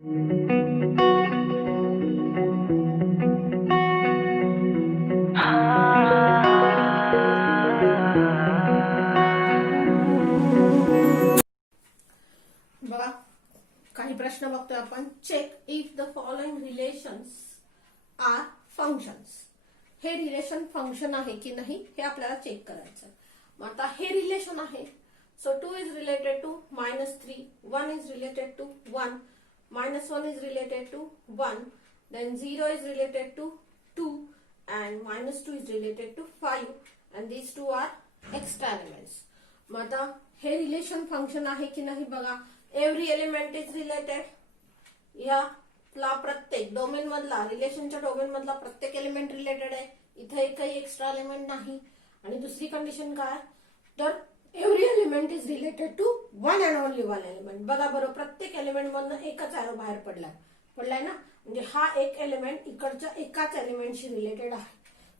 बघा, काही प्रश्न बघतोय आपण. Check if the following relations are functions. हे रिलेशन फंक्शन आहे की नाही हे आपल्याला चेक करायचं. मग आता हे रिलेशन आहे. So 2 is related to -3, 1 is related to 1, -1 is related to 1, then 0 is related to 2 and -2 is related to 5 and these two are extra elements. मग आता हे रिलेशन फंक्शन आहे की नाही बघा. Every element is related. याला प्रत्येक डोमेन मधला, रिलेशनच्या डोमेन मधला प्रत्येक एलिमेंट रिलेटेड आहे. इथे एकही एक्स्ट्रा एलिमेंट नाही. आणि दुसरी कंडिशन काय, तर every element is related to one and only one element. बघा बरं, प्रत्येक एलिमेंट मधनं एकच एरो बाहेर पडलाय ना, म्हणजे हा एक एलिमेंट इकडच्या एकाच एलिमेंटशी रिलेटेड आहे.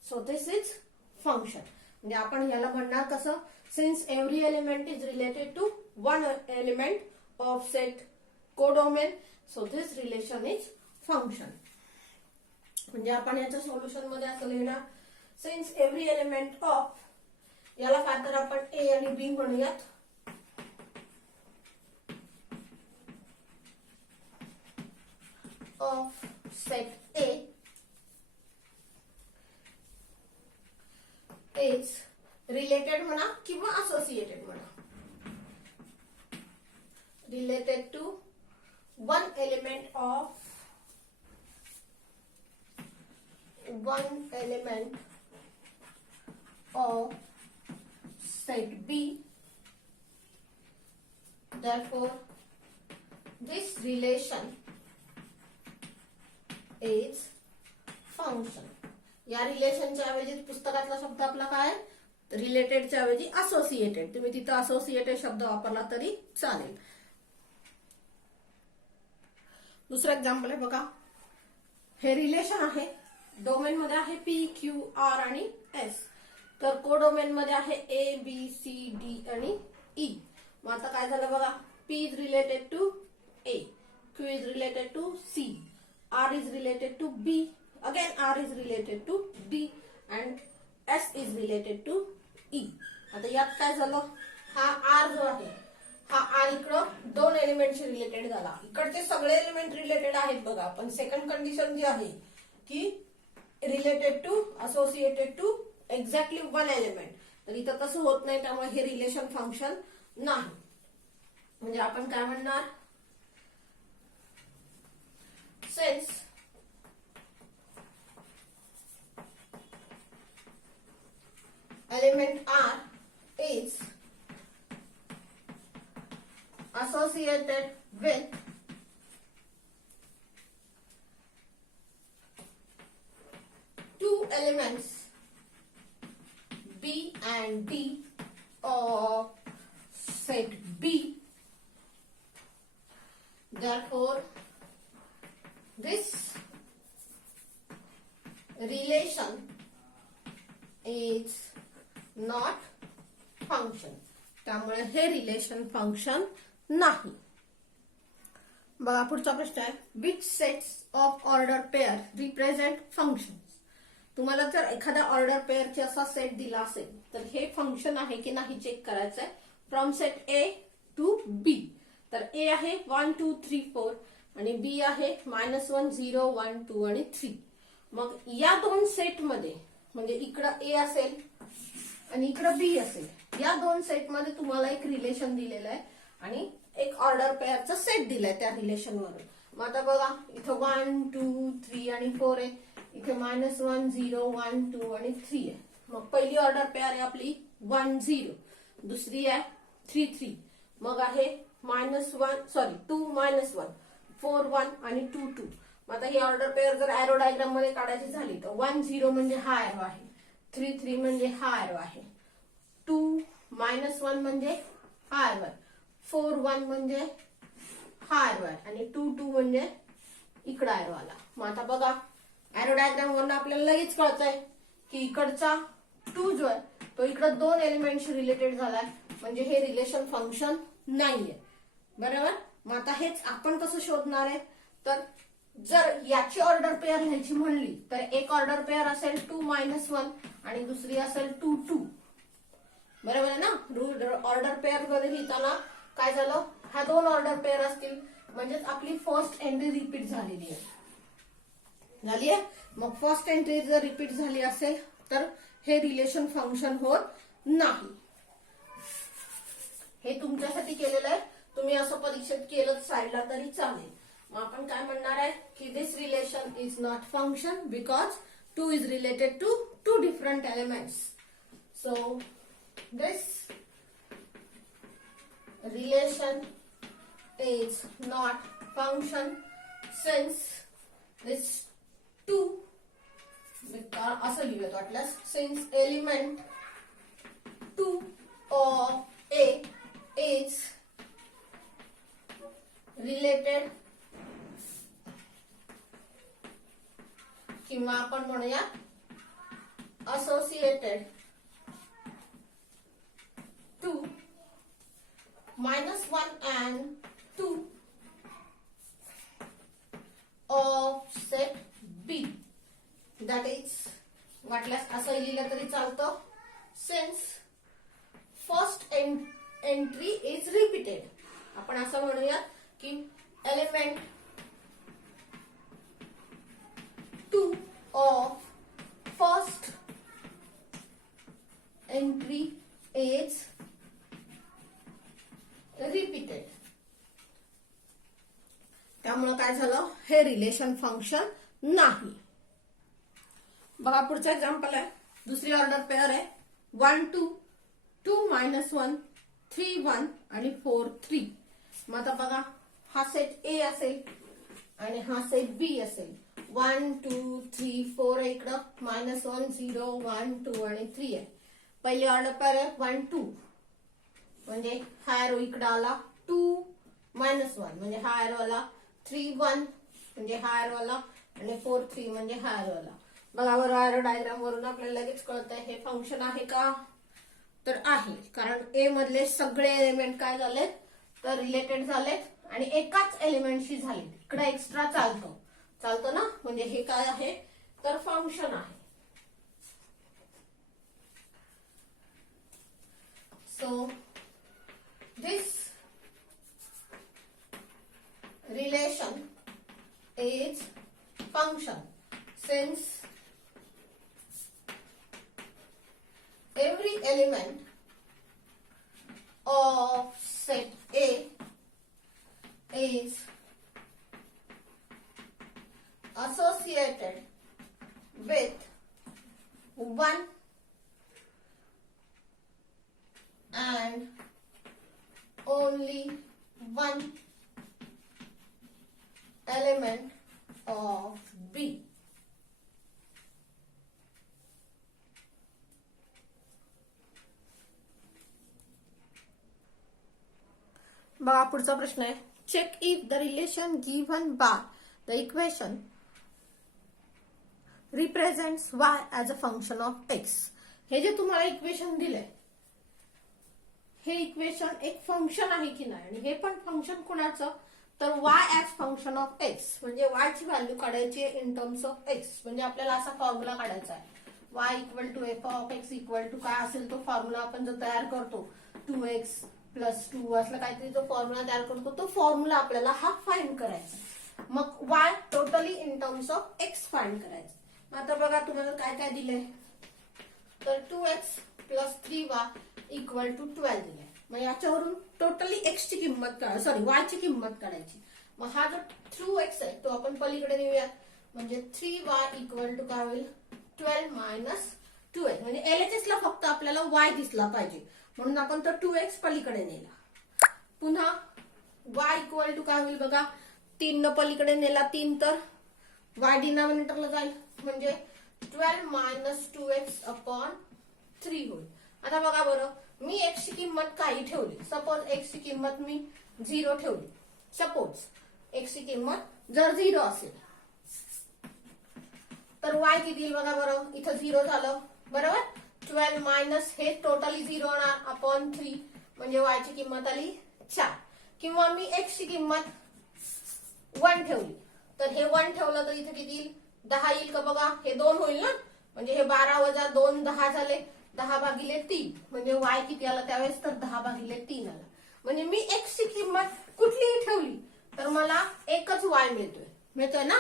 So this is function. म्हणजे आपण याला म्हणणार कसं, since every element is related to one element of set codomain, so this relation is function. म्हणजे आपण याच्या सोल्युशन मध्ये असं लिहिणार, सिन्स एव्हरी एलिमेंट ऑफ, याला काय तर आपण ए आणि बी म्हणूयात. Of set A is related म्हणा किंवा असोसिएटेड म्हणा, related to one element of set B. Therefore, this relation is function. या रिलेशनच्या ऐवजी पुस्तकातला शब्द आपला काय, रिलेटेडच्या ऐवजी असोसिएटेड. तुम्ही तिथं असोसिएटेड शब्द वापरला तरी चालेल. दुसरं एक्झाम्पल आहे बघा. हे रिलेशन आहे, डोमेन मध्ये आहे P, Q, R आणि S. तर कोडोमेन मध्ये आहे A, B, C, D आणि E. मग आता काय झालं बघा, P is related to A, Q is related to C, R is related to B, again R is related to D and S is related to E. आता यात काय झालं, हा R जो आहे हा R इकडं दोन एलिमेंटशी रिलेटेड झाला. इकडचे सगळे एलिमेंट रिलेटेड आहेत बघा, पण सेकंड कंडिशन जी आहे की related to, associated to exactly one element. तर इथं तसं होत नाही, त्यामुळे हे रिलेशन फंक्शन नाही. म्हणजे आपण काय म्हणणार, since element R is associated with two elements B and D of set B. Therefore, this relation is not function. त्यामुळे हे रिलेशन फंक्शन नाही. बघा पुढचा प्रश्न आहे, which sets of order pair represent functions. तुम्हाला जर एखाद्या ऑर्डर पेअरचा असा सेट दिला असेल तर हे फंक्शन आहे की नाही चेक करायचं आहे. From set A to B. तर A आहे 1 2 3 4 आणि B आहे -1 0 1 2 आणि 3. मग या दोन सेट मध्ये, म्हणजे इकडं A असेल आणि इकडं B असेल, या दोन सेट मध्ये तुम्हाला एक रिलेशन दिलेलं आहे आणि एक ऑर्डर पेअरचा सेट दिलाय त्या रिलेशन वरून. मग आता बघा, इथं 1 2 3 आणि 4 आहे, इथे -1 0 1 2 आणि 3 आहे. मग पहिली ऑर्डर पेअर आहे आपली 1 0, दुसरी आहे 3 3, मग आहे -1 सॉरी 2 -1 4 1 आणि 2 2. मग आता ही ऑर्डर पेअर जर एरो डायग्राम मध्ये काढायची झाली तर 1 0 म्हणजे हा एरो आहे, 3 3 म्हणजे हा एरो आहे, 2 -1 म्हणजे हा एरो आहे, 4 1 म्हणजे हा एरो आहे आणि 2 2 म्हणजे इकडा एरो आला. मग आता बघा, एरो डायग्राम वरून आपल्याला लगेच कळतंय की इकडचा 2 जो आहे तो इकडं दोन एलिमेंटशी रिलेटेड झालाय, म्हणजे हे रिलेशन फंक्शन नाहीये. बरोबर. मग आता हेच आपण कसं शोधणार आहे, तर जर याची ऑर्डर पेअर लिहायची म्हणली तर एक ऑर्डर पेअर असेल 2 - 1 आणि दुसरी असेल 2 2. बरोबर आहे ना. ऑर्डर पेअर मध्ये लिहिताना काय झालं, हा 2 ऑर्डर पेअर असतील म्हणजेच आपली फर्स्ट एंट्री रिपीट झालेली आहे. मग फर्स्ट एंट्री जर रिपीट झाली असेल तर हे रिलेशन फंक्शन होत नाही. हे तुमच्यासाठी केलेलं आहे, तुम्ही असं परीक्षेत केलं साईडला तरी चालेल. मग आपण काय म्हणणार आहे की this relation is not function because 2 is related to 2 different elements. So this relation is not function since this 2 असं लिहूयात वाटल्यास, since element 2 of A is related किंवा आपण म्हणूया associated to -1 and 2 of set B. That is, वाटल्यास असं लिहिलं तरी चालतं, since first entry is repeated. आपण असं म्हणूया की element 2 of first entry is repeated. त्यामुळे काय झालं, हे रिलेशन फंक्शन नाही. बघा पुढचं एक्झाम्पल आहे, दुसरी ऑर्डर पेअर आहे 1 2, 2 - 1, 3 1 आणि 4 3. मग आता बघा, हा सेट ए असेल आणि हा सेट बी असेल. 1 2 3 4 आहे इकडं, -1 0 1 2 आणि 3 आहे. पहिली ऑर्डर पेअर आहे 1 2 म्हणजे हा एरो इकडे आला, 2 - 1 म्हणजे हा एरो आला, 3 1 म्हणजे हा एरो आला आणि 4 3 म्हणजे हा एरो आला. बघा बरं, एरो डायग्राम वरून आपल्याला लगेच कळतंय हे फंक्शन आहे का, तर आहे. कारण ए मधले सगळे एलिमेंट काय झालेत तर रिलेटेड झालेत आणि एकाच एलिमेंटशी झालेत. इकडे एक्स्ट्रा चालतं ना, म्हणजे हे काय आहे तर फंक्शन आहे. So this relation is function since every element of set A is associated with 1 and only 1 element of B. बघा पुढचा प्रश्न आहे, check if the relation given by the equation represents y as a function of x. हे जे तुम्हाला equation दिलंय हे equation एक फंक्शन आहे की नाही, आणि हे पण फंक्शन कोणाचं तर y as function of x. म्हणजे y ची व्हॅल्यू काढायची आहे इन टर्म्स ऑफ x. म्हणजे आपल्याला असा फॉर्म्युला काढायचा आहे, y = f ऑफ x = काय असेल तो फॉर्म्युला आपण जो तयार करतो 2x + 2 असला काहीतरी जो फॉर्म्युला तयार करतो तो फॉर्म्युला आपल्याला हा फाइंड करायचा. मग y totally in terms of x find करायचं. आता बघा तुम्हाला काय काय दिलंय तर 2x + 3y = 12 दिलाय. मग याच्यावरून टोटली x ची किंमत y ची किंमत काढायची. मग हा जो 2x आहे तो आपण पलीकडे नेऊयात, म्हणजे 3y = काय होईल 12 - 2x. म्हणजे LHS ला फक्त आपल्याला y दिसला पाहिजे म्हणून आपण तो 2x पलीकडे नेला. पुन्हा y = काय होईल बघा, 3 न पलीकडे नेला 3 तर y डिनॉमिनेटरला जाईल म्हणजे 12 - 2x/3 होईल. आता बघा बरं, मी x ची किंमत काही ठेवली, सपोज x ची किंमत मी 0 ठेवली. सपोज x ची किंमत जर 0 असेल तर y किती येईल बघा बरं, इथं 0 झालं बरोबर. 12 - हे टोटली 0 होणार /3 म्हणजे y ची किंमत आली 4. किंवा मी x ची किंमत 1 ठेवली तर हे 1 ठेवलं तर इथे किती येईल 10 येईल का बघा, हे 2 होईल ना, म्हणजे हे 12 वजा 2 10 झाले, 10/3 म्हणजे y किती आला त्यावेळेस तर 10/3 आला. म्हणजे मी x ची किंमत कुठलीही ठेवली तर मला एकच y मिळतोय ना.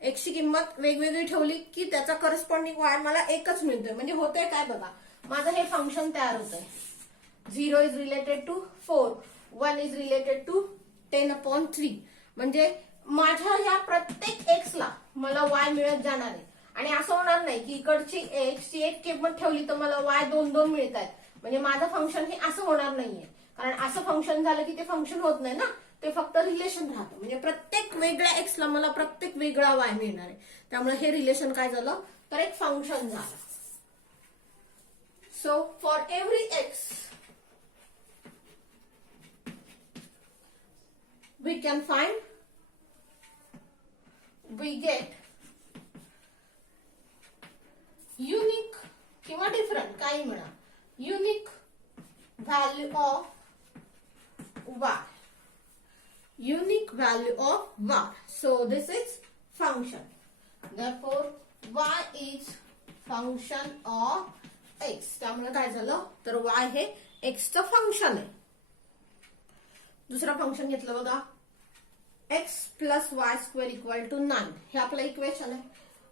x ची किंमत वेगवेगळी ठेवली की त्याचा करस्पॉन्डिंग y मला एकच मिळतोय. म्हणजे होतंय काय बघा, माझं हे फंक्शन तयार होतंय. 0 is related to 4, 1 is related to 10/3. म्हणजे माझ्या ह्या प्रत्येक x ला मला y मिळत जाणार आहे. आणि असं होणार नाही की इकडची x ची एक किंमत ठेवली तर मला y 2 मिळत आहेत. म्हणजे माझं फंक्शन हे असं होणार नाहीये, कारण असं फंक्शन झालं की ते फंक्शन होत नाही ना, ते फक्त रिलेशन राहतं. म्हणजे प्रत्येक वेगळ्या x ला मला प्रत्येक वेगळा y मिळणार आहे. त्यामुळे हे रिलेशन काय झालं तर एक फंक्शन झालं. So for every x we can find, we get unique किंवा डिफरंट काही म्हणा, unique value of y, unique value of y. So this is function. Therefore y is function of x. त्यामुळे काय झालं तर y हे x चं function आहे. दुसरं फंक्शन घेतलं बघा, x plus Y square equal to 9. हे आपलं इक्वेशन आहे.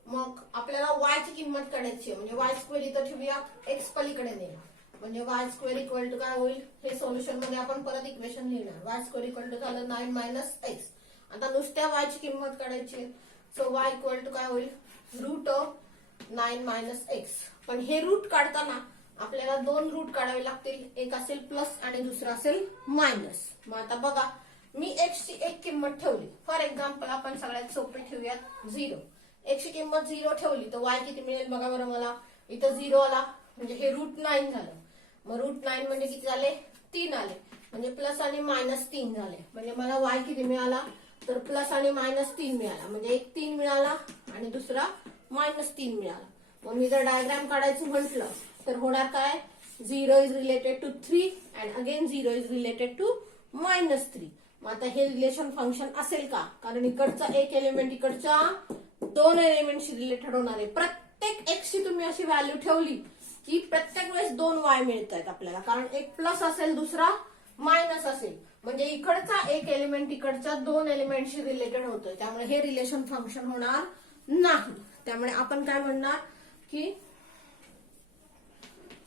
मग आपल्याला y ची किंमत काढायची आहे, म्हणजे y स्क्वेअर इथं ठेवूया, x पलीकडे नेला, म्हणजे y स्क्वेअर इक्वल टू काय होईल, हे सोल्युशन मध्ये आपण परत इक्वेशन लिहिणार. y स्क्वेअर इक्वल टू झालं 9 मायनस x. आता नुसत्या y ची किंमत काढायची, सो y इक्वल टू काय होईल रूट ऑफ 9 मायनस x. पण हे रूट काढताना आपल्याला 2 रूट काढावे लागतील, एक असेल प्लस आणि दुसरा असेल मायनस. मग आता बघा, मी x ची एक किंमत ठेवली, फॉर एक्झाम्पल आपण सगळ्यात सोपी ठेवूयात 0. x ची किंमत 0 ठेवली तर y किती मिळेल बघा बरं मला, इथं 0 आला म्हणजे हे रूट 9 झालं. मग रूट 9 म्हणजे किती झाले 3 आले, म्हणजे प्लस आणि मायनस 3 झाले. म्हणजे मला y किती मिळाला तर प्लस आणि मायनस 3 मिळाला, म्हणजे एक 3 मिळाला आणि दुसरा मायनस 3 मिळाला. मग मी जर डायग्राम काढायचं म्हटलं तर होणार काय, 0 is related to 3 and again 0 is related to -3. मग आता हे रिलेशन फंक्शन असेल का, कारण इकडचा एक एलिमेंट इकडच्या 2 एलिमेंटशी रिलेटेड होणार आहे. प्रत्येक x ची तुम्ही अशी व्हॅल्यू ठेवली की प्रत्येक वेळेस 2 y मिळत आहेत आपल्याला, कारण एक प्लस असेल दुसरा मायनस असेल, म्हणजे इकडचा एक एलिमेंट इकडच्या 2 एलिमेंटशी रिलेटेड होतोय. त्यामुळे हे रिलेशन फंक्शन होणार नाही. त्यामुळे आपण काय म्हणणार की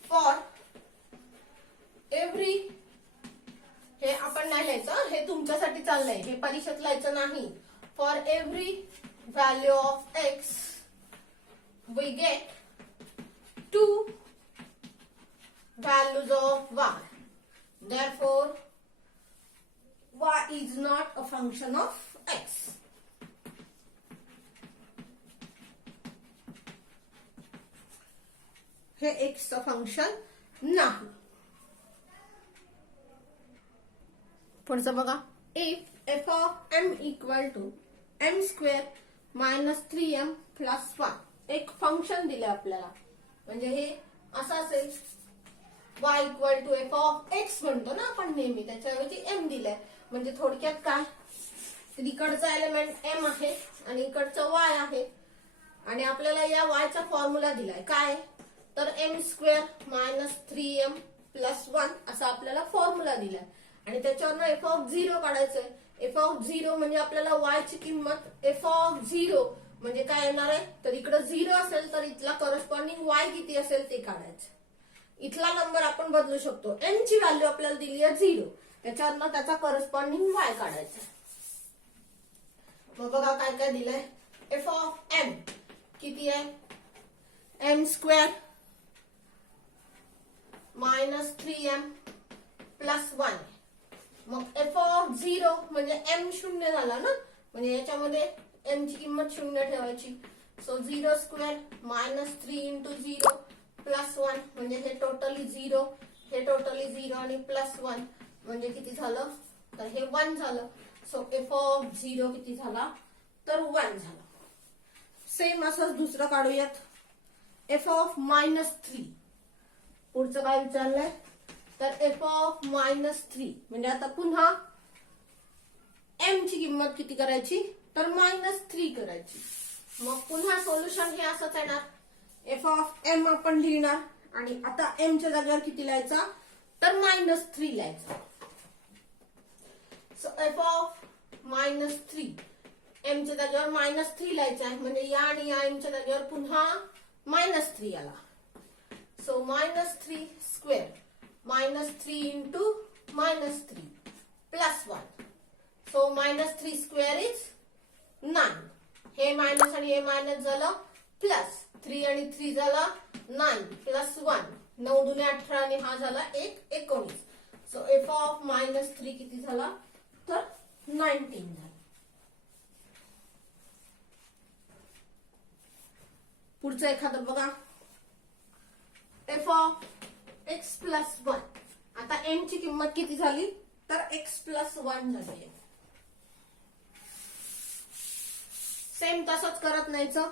फॉर एव्हरी, हे आपण नाही लिहायचं, हे तुमच्यासाठी चाललंय, हे परीक्षेत लिहायचं नाही. For every value of x we get 2 values of y. Therefore y is not a function of x. हे x चं फंक्शन नाही. पुढचं बघा, if f of m equal to m square minus 3m plus 1. एक function दिलं आपल्याला, म्हणजे हे असं असेल, y equal to F of X म्हणतो ना आपण नेहमी, त्याच्याऐवजी m दिलंय. म्हणजे थोडक्यात काय, इकडचा एलिमेंट m आहे आणि इकडचं y आहे, आणि आपल्याला या y चा फॉर्म्युला दिलाय काय तर m square minus 3m plus 1 असा आपल्याला फॉर्म्युला दिलाय. आणि त्याच्यावरनं एफ ऑफ 0 काढायचंय. एफ ऑफ 0 म्हणजे आपल्याला y ची किंमत एफ ऑफ 0 म्हणजे काय येणार आहे तर इकडे 0 असेल तर इथला करस्पॉन्डिंग y किती असेल ते काढायचं. इथला नंबर आपण बदलू शकतो, m ची व्हॅल्यू आपल्याला दिली आहे 0, त्याच्यावरनं त्याचा करस्पॉन्डिंग y काढायचा. मग बघा काय काय दिलंय, एफ ऑफ m किती आहे m square minus 3m plus 1. मग एफ ऑफ 0 म्हणजे m शून्य झाला ना, म्हणजे याच्यामध्ये m ची किंमत 0 ठेवायची. So 0 square minus 3 into 0 plus 1 म्हणजे हे टोटली 0, हे टोटली 0 आणि प्लस 1 म्हणजे किती झालं तर हे 1 झालं. सो एफ ऑफ 0 किती झाला तर 1 झाला. सेम असंच दुसरं काढूयात, एफ ऑफ -3. पुढचं काय विचारलंय तर एफ ऑफ -3 म्हणजे आता पुन्हा m ची किंमत किती करायची तर -3 करायची. मग पुन्हा सोल्युशन हे असंच येणार. एफ ऑफ एम आपण लिहिणार आणि आता एम च्या जागेवर किती लिहायचा तर -3 लिहायचा. सो एफ ऑफ -3 एम च्या जागेवर -3 लिहायचं आहे. म्हणजे या आणि या एम च्या जागेवर पुन्हा -3 आला. So -3 square -3 into -3 plus 1. So -3 square is 9. हे मायनस आणि हे मायनस झालं प्लस 3 आणि 3 झाला 9 प्लस 1 9 दुने 18 आणि हा झाला 1 19. सो एफ ऑफ -3 किती झाला तर 19 झाला. पुढचं एखादं बघा. F of x plus 1. आता एम ची किंमत किती झाली तर एक्स प्लस 1 झाली आहे. सेम तसंच करत नाहीचं.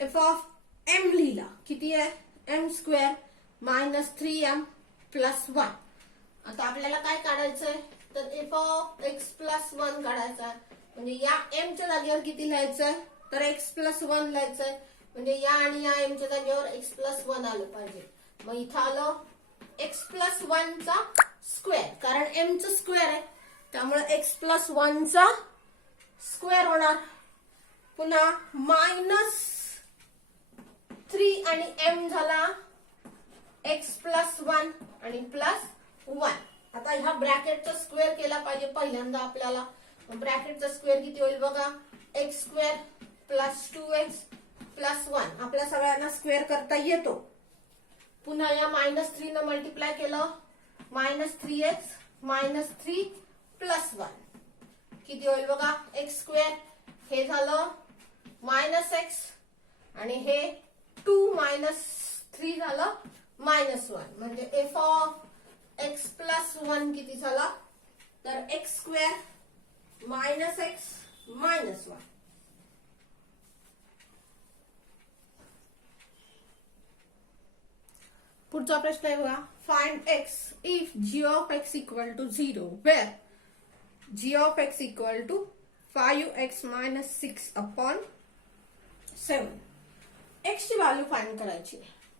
एफ ऑफ एम लिहिला किती आहे एम स्क्वेअर -3m प्लस 1. आता आपल्याला काय काढायचंय तर एफ ऑफ एक्स प्लस 1 काढायचा आहे. म्हणजे या एम च्या जागेवर किती लिहायचंय तर एक्स प्लस 1 लिहायचंय. म्हणजे या आणि या एम च्या जागेवर एक्स प्लस 1 आलं पाहिजे. मग इथं आलं एक्स प्लस 1 चा स्क्वेअर कारण एम चं स्क्वेअर आहे त्यामुळे एक्स प्लस 1 चा स्क्वेअर होणार. पुन्हा -3 आणि एम झाला एक्स प्लस 1 आणि प्लस 1. आता ह्या ब्रॅकेटचा स्क्वेअर केला पाहिजे पहिल्यांदा आपल्याला. ब्रॅकेटचा स्क्वेअर किती होईल बघा x square plus 2x plus 1. आपल्या सगळ्यांना स्क्वेअर करता येतो. पुन्हा या -3 न मल्टिप्लाय केलं -3x -3 प्लस 1 किती होईल बघा एक्स स्क्वेअर. हे झालं -x आणि हे 2 -3 झालं -1. म्हणजे एफ ऑफ एक्स प्लस 1 किती झाला तर एक्स स्क्वेअर -x -1. पुढचा प्रश्न आहे बघा. Find x if g of x equal to 0 where g of x equal to 5x minus 6 upon 7. x ची व्हॅल्यू फाइंड करायची.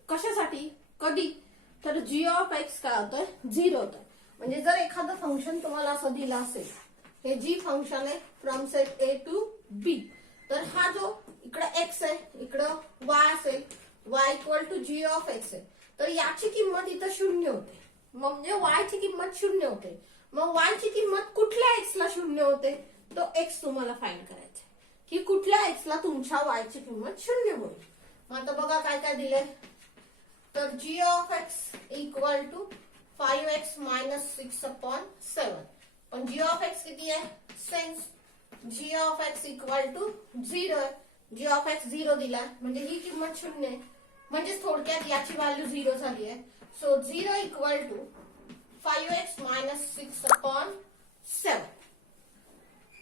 कशासाठी कधी तर g of x काय होतंय 0 होतंय. म्हणजे जर एखादं फंक्शन तुम्हाला असं दिलं असेल हे g फंक्शन आहे from set a to b तर हा जो इकडे x आहे इकडं y असेल y equal to g of x आहे तर याची किंमत इथं 0 होते. मग म्हणजे y ची किंमत 0 होते. मग y ची किंमत कुठल्या x ला 0 होते तो x तुम्हाला फाइंड करायचा की कुठल्या x ला तुमच्या y ची किंमत 0 होईल. मग आता बघा काय काय दिलंय तर g of x equal to 5x minus 6 upon 7. पण g of x किती आहे since g of x equal to 0 आहे. g of x 0 दिला म्हणजे ही किंमत 0 आहे. म्हणजे थोडक्यात याची व्हॅल्यू 0 झाली आहे. So 0 equal to 5x minus 6 upon 7.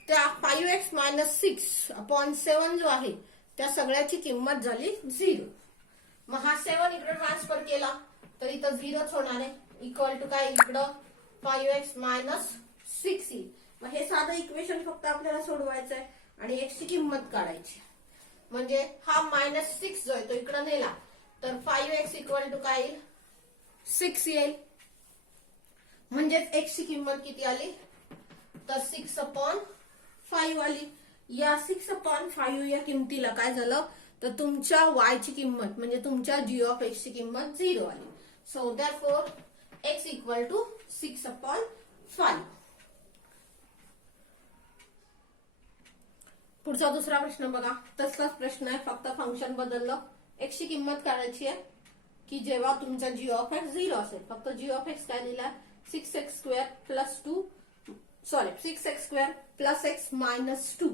त्या 5x minus 6 upon 7 जो आहे त्या सगळ्याची किंमत झाली 0. मग हा 7 इकडे ट्रान्सफर केला तर इथं 0च होणार आहे. इक्वल टू काय इकडं 5x minus 6 येईल. मग हे साधं इक्वेशन फक्त आपल्याला सोडवायचं आहे आणि x ची किंमत काढायची. म्हणजे हा -6 जो आहे तो इकडे नेला तर 5x इक्वल टू काय येईल 6 येईल. म्हणजेच x ची किंमत किती आली तर 6 अपॉन 5 आली. या 6 अपॉन 5 या किमतीला काय झालं तर तुमच्या y ची किंमत म्हणजे तुमच्या g of x ची किंमत 0 आली. So therefore x equal to 6 upon 5. पुढचा दुसरा प्रश्न बघा. तसलाच प्रश्न आहे फक्त फंक्शन बदललं. x ची किंमत काढायची आहे की जेव्हा तुमचा g of x 0 असेल. फक्त g of x काय दिला 6x square plus 2 sorry 6x square plus x minus 2.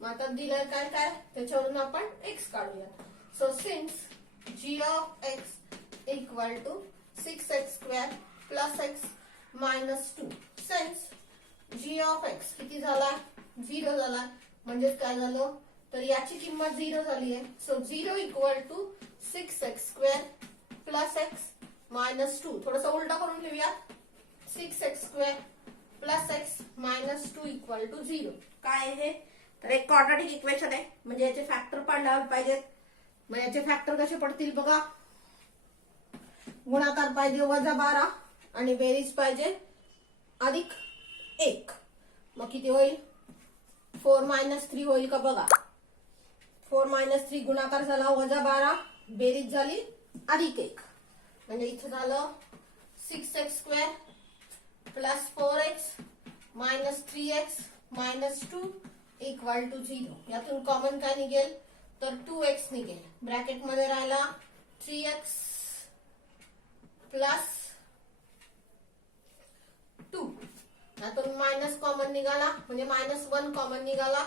मग आता दिलंय काय काय त्याच्यावरून आपण x काढूया. So since g of x equal to 6x square plus x minus 2 since g of x किती झाला 0 झाला म्हणजेच काय झालं तर याची किंमत 0 झाली आहे. So 0 equal to 6x square plus x minus 2. थोडंसं उलटा करून लिहूया 6x square plus x minus 2 equal to 0. काय आहे तर एक क्वाड्रॅटिक इक्वेशन आहे, म्हणजे याचे फॅक्टर पडले पाहिजेत. मग याचे फॅक्टर कसे पडतील बघा. गुणाकार पाहिजे -12 आणि बेरीज पाहिजे +1. मग किती होईल? 4 - 3 होईल का बघा. 4 - 3 गुणाकार झाला -12, बेरीज झाली +1. म्हणजे इथं झालं 6x² + 4x - 3x - 2 = 0. यातून कॉमन काय निघेल? तर 2x निघेल. ब्रॅकेट मध्ये राहिला 3x + 2. यातून मायनस कॉमन निघाला, म्हणजे -1 कॉमन निघाला.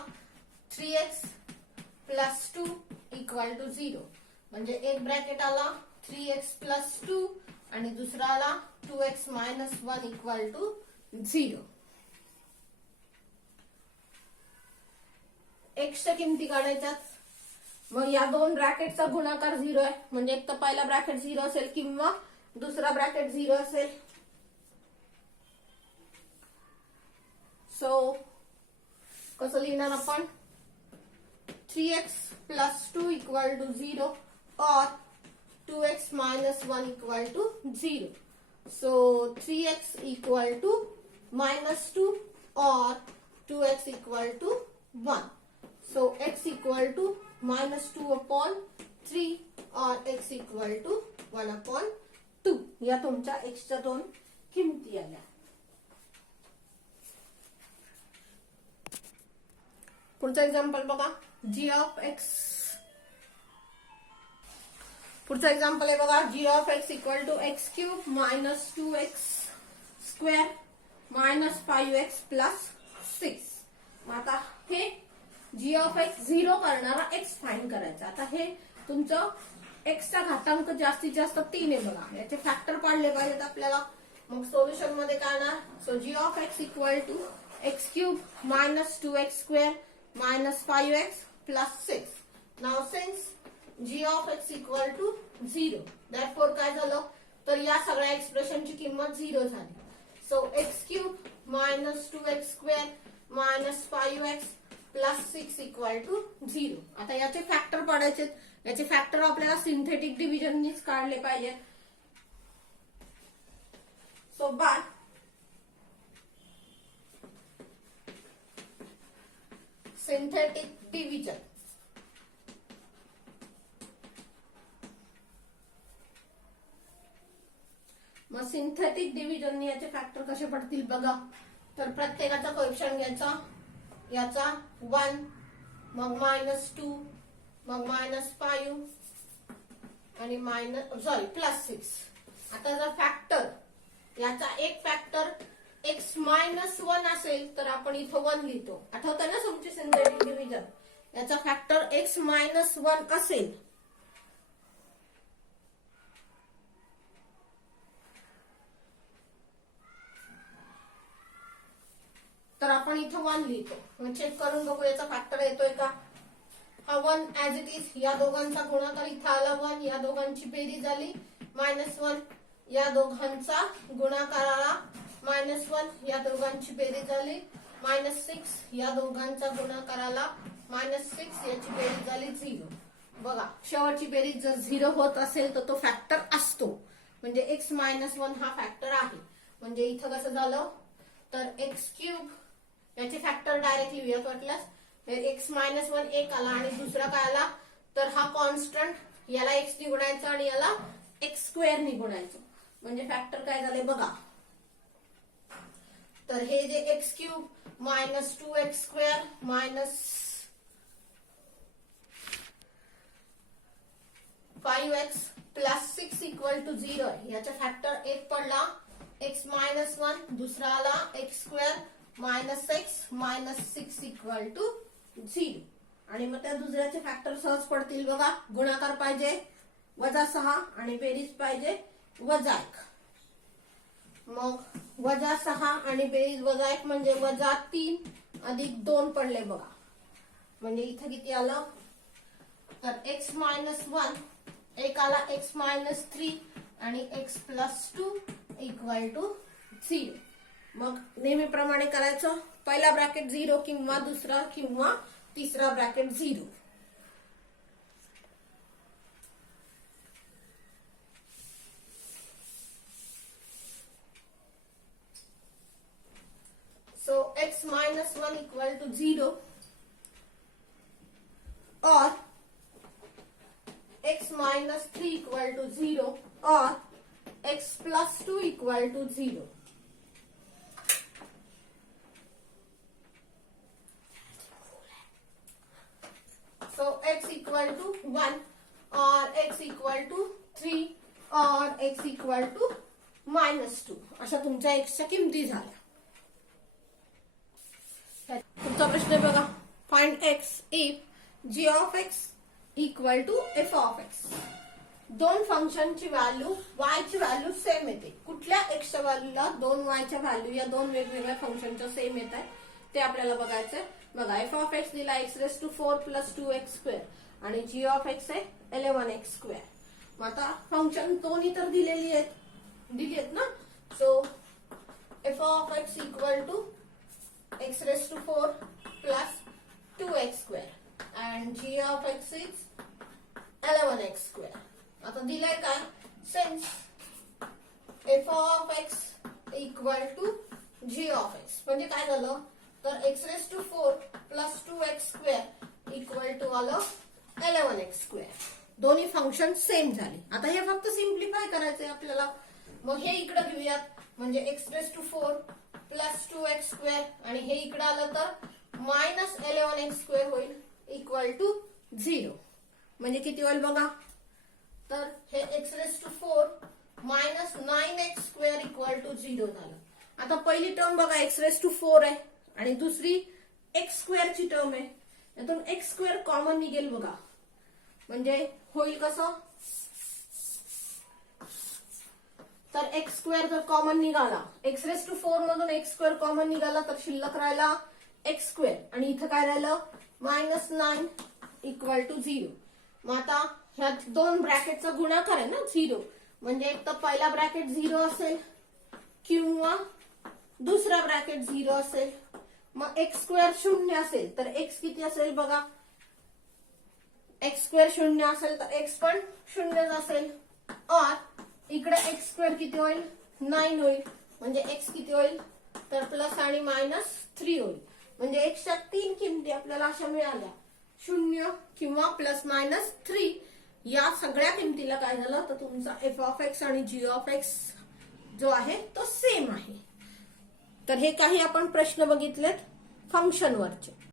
3x + 2 = 0. म्हणजे एक ब्रॅकेट आला 3x + 2 आणि दुसरा आला 2x - 1 = 0. x च्या किमती काढायच्यात. मग या दोन ब्रॅकेटचा गुणाकार 0 आहे, म्हणजे एक तर पहिला ब्रॅकेट 0 असेल किंवा दुसरा ब्रॅकेट 0 असेल. सो कसं लिहिणार आपण? 3x + 2 = 0 or 2x - 1 = 0. So 3x = -2 or 2x = 1. So x = -2/3 or x = 1/2. या तुमच्या x च्या दोन किमती आल्या. पुढचा एक्झाम्पल बघा. g(x). पुढचा एक्झाम्पल आहे बघा. g(x) = x³ - 2x² - 5x + 6. मग आता हे g(x) 0 करणारा x फाइंड करायचा. आता हे तुमचं x चा घातांक जास्तीत जास्त 3 आहे बघा. याचे फॅक्टर पाडले पाहिजेत आपल्याला. मग सोल्युशन मध्ये काय येणार? So g(x) = x³ - 2x² - 5x + 6. Now since g(x) = 0, therefore काय झालं? तर या सगळ्या एक्सप्रेशनची किंमत 0 झाली. So x³ - 2x² - 5x + 6 = 0. आता याचे फॅक्टर पाडायचे. याचे फॅक्टर आपल्याला सिंथेटिक डिव्हिजननीच काढले पाहिजे. सो बाय सिंथेटिक डिव्हिजन मग सिंथेटिक डिव्हिजन याचे फॅक्टर कसे पडतील बघा. तर प्रत्येकाचा कोएफिशियंट घ्यायचा. याचा 1, मग -2, मग -5 आणि +6. आता जर फॅक्टर याचा एक फॅक्टर x - 1 असेल तर आपण इथं 1 लिहितो. आठवतं ना तुमची सिंथेटिक डिव्हिजन? याचा फॅक्टर x - 1 असेल तर आपण इथं 1 लिहितो. मग चेक करून बघू याचा फॅक्टर येतोय का. हा 1 ऍज इट इज. या दोघांचा गुणाकार इथं आला 1. या दोघांची बेरीज झाली -1. या दोघांचा गुणाकार आला -1. या दोघांची बेरीज झाली -6. या दोघांचा गुणाकार आला -6. याची बेरीज झाली 0. बघा, शेवटची बेरीज जर 0 होत असेल तर तो फॅक्टर असतो. म्हणजे x - 1 हा फॅक्टर आहे. म्हणजे इथं कसं झालं? तर x³ याचे फॅक्टर डायरेक्ट लिहूयात वाटल्यास. x - 1 एक आला आणि दुसरा काय आला? तर हा कॉन्स्टंट, याला x ने गुणायचं आणि याला x² ने गुणायचं. म्हणजे फॅक्टर काय झाले बघा. तर हे जे x³ - 2x² - 5x + 6 = 0 आहे. याचा फॅक्टर एक पडला x - 1, दुसरा आला x² - 6 = 0. आणि मग त्या दुसऱ्याचे फॅक्टर सहज पडतील बघा. गुणाकार पाहिजे -6 आणि बेरीज पाहिजे -1. मग -6 आणि बेरीज -1 म्हणजे -3 + 2 पडले बघा. म्हणजे इथं किती आलं? तर x - 1 एक आला x - 3 आणि x + 2 = 0. मग नेहमीप्रमाणे करायचं. पहिला ब्रॅकेट 0 किंवा दुसरा किंवा तिसरा bracket 0. So x minus 1 equal to 0 or x minus 3 equal to 0 or x plus 2 equal to 0. So x equal to 1 or x equal to 3 or x equal to minus 2 अशा तुमच्या x च्या किमती झाल्या. तुमचा प्रश्न आहे बघा, find x if g of x equal to f of x. दोन फंक्शनची व्हॅल्यू y ची व्हॅल्यू सेम येते. कुठल्या x च्या व्हॅल्यूला दोन y च्या व्हॅल्यू या दोन वेगवेगळ्या फंक्शनच्या सेम येत आहे ते आपल्याला बघायचंय. बघा f of x दिला x⁴ प्लस 2x स्क्वेअर आणि g of x आहे 11x स्क्वेअर. मग आता फंक्शन दोन्ही तर दिली आहेत ना. So f of x equal to x⁴ plus 2x square and g of x is 11x square. आता दिलंय काय, since f of x equal to g of x म्हणजे काय झालं तर x⁴ plus 2x square equal to आलं 11x square. दोन्ही function same झाले. आता हे फक्त सिम्प्लिफाय करायचंय आपल्याला. मग हे इकडे घेऊयात म्हणजे x⁴ प्लस 2x स्क्वेअर आणि हे इकडे आलं तर मायनस 11x स्क्वेअर होईल इक्वल टू 0. म्हणजे किती होईल बघा, तर हे x⁴ minus 9x square equal to 0 झालं. आता पहिली टर्म बघा x⁴ आहे आणि दुसरी x स्क्वेअर ची टर्म आहे. यातून x स्क्वेअर कॉमन निघेल बघा, म्हणजे होईल कसं, तर x स्क्वेअर जर कॉमन निघाला, x⁴ मधून x स्क्वेअर कॉमन निघाला तर शिल्लक राहिला x स्क्वेअर आणि इथं काय राहिलं -9 इक्वल टू 0. मग आता ह्या दोन ब्रॅकेटचा गुणाकार आहे ना 0, म्हणजे एक तर पहिला ब्रॅकेट 0 असेल किंवा दुसरा ब्रॅकेट 0 असेल. मग x स्क्वेअर 0 असेल तर x किती असेल बघा, x स्क्वेअर 0 असेल तर x पण 0 असेल. और इकडे x स्क्वेअर किती होईल 9 होईल, म्हणजे x किती होईल तर प्लस आणि -3 होईल. म्हणजे x च्या तीन किमती आपल्याला अशा मिळाल्या, 0 किंवा +-3. या सगळ्या किमतीला काय झालं तर तुमचा f of x आणि g of x जो आहे तो सेम आहे. तर हे काही आपण प्रश्न बघितलेत फंक्शन वरचे.